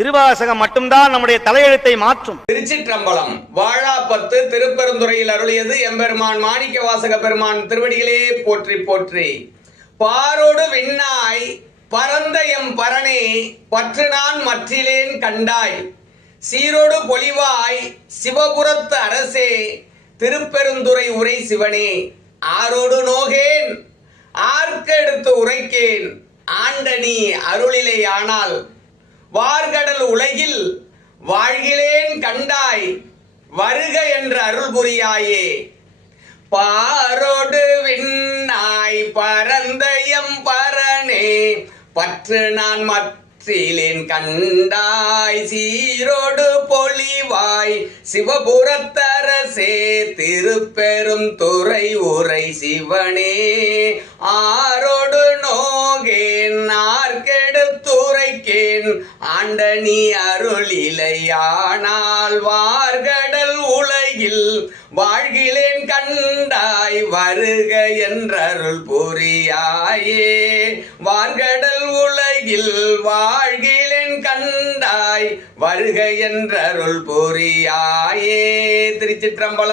திருவாசகம் மட்டும்தான் நம்முடைய தலையெழுத்தை மாற்றும். திருச்சிற்றம்பலம். வாழாப்பத்து திருப்பெருந்துறையில் அருளியது எம்பெருமான் மாணிக்க வாசக பெருமான் திருவடிகளே போற்றி போற்றி. பாரோடு விண்ணாய் பரந்த எம் பரனே பற்று நான் மற்றிலேன் கண்டாய், சீரோடு பொலிவாய் சிவபுரத்து அரசே திருப்பெருந்துறை உரை சிவனே, ஆரோடு நோகேன் ஆர்க்கெடுத்து உரைக்கேன் ஆண்டனி அருளிலே ஆனால், வார்கடல் உலகில் வாழ்கிலேன் கண்டாய் வருக என்ற அருள் புரியாயே. பாரோடு விண்ணாய் பரந்தயம் பரனே பற்று நான் மற்றிலேன் கண்டாய், சீரோடு பொலிவாய் சிவபுரத்தரசே திருப்பெரும் துறை உரை சிவனே, ஆரோடு நோகேன் ஆர்க்கெடுத்துரைக்கேன் ஆண்டனி அருளிலையானால், வார்கடல் உலகில் வாழ்கிலேன் கண்டாய் வருக என்றருள் புரியாயே. வார்கடல் உலகில் வாழ்கிலேன் கண்டாய் வருக என்றருள் புரியாயே. திருச்சிற்றம்பலம்.